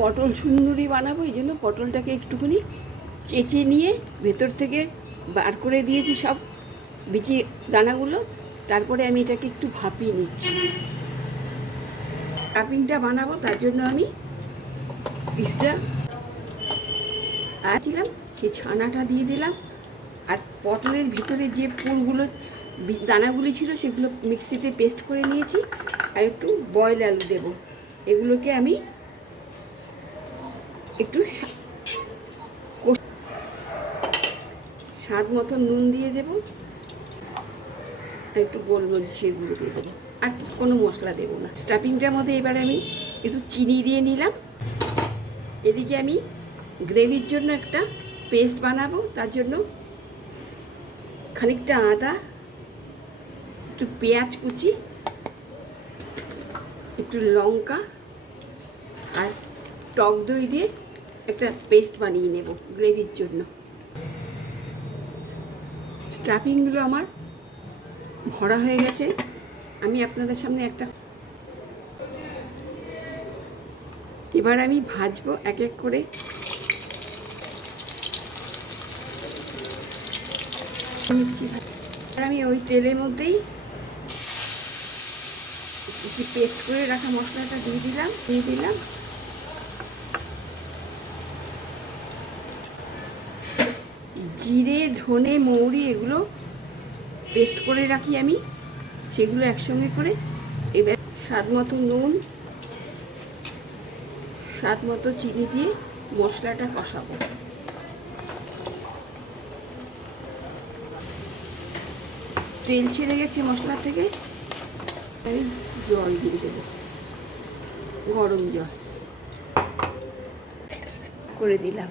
পটল সুন্দরী বানাবো, এই জন্য পটলটাকে একটুখানি চেঁচে নিয়ে ভেতর থেকে বার করে দিয়েছি সব বিচি দানাগুলো। তারপরে আমি এটাকে একটু ভাপিয়ে নিচ্ছি। টাপিংটা বানাবো, তার জন্য আমি কিছুটা আছিলাম সেই ছানাটা দিয়ে দিলাম। আর পটলের ভিতরে যে ফুলগুলো দানাগুলি ছিল সেগুলো মিক্সিতে পেস্ট করে নিয়েছি। আর একটু বয়েল আলু দেবো। এগুলোকে আমি একটু স্বাদ মতো নুন দিয়ে দেব। একটু গোলমরিচ সেগুলো দিয়ে দেবো। আর কোনো মশলা দেবো না। স্টাফিংটার মধ্যে এবার আমি একটু চিনি দিয়ে নিলাম। এদিকে আমি গ্রেভির জন্য একটা পেস্ট বানাবো। তার জন্য খানিকটা আদা, একটু পেঁয়াজ কুচি, একটু লঙ্কা আর টক দই দিয়ে একটা পেস্ট বানিয়ে নেব গ্রেভির জন্য। স্টাফিংগুলো আমার ভরা হয়ে গেছে। আমি আপনাদের সামনে একটা এবার আমি ভাজবো এক এক করে। আমি ওই তেলের মধ্যেই পেস্ট করে রাখা মশলাটা দিয়ে দিলাম দিয়ে দিলাম। জিরে, ধনে, মৌরি এগুলো পেস্ট করে রাখি আমি। সেগুলো একসঙ্গে করে এবার স্বাদ মতো নুন, স্বাদ মতো চিনি দিয়ে মশলাটা কষাবো। তেল ছেড়ে গেছে মশলা থেকে আমি জল দিয়ে দেবো, গরম জল। করে দিলাম।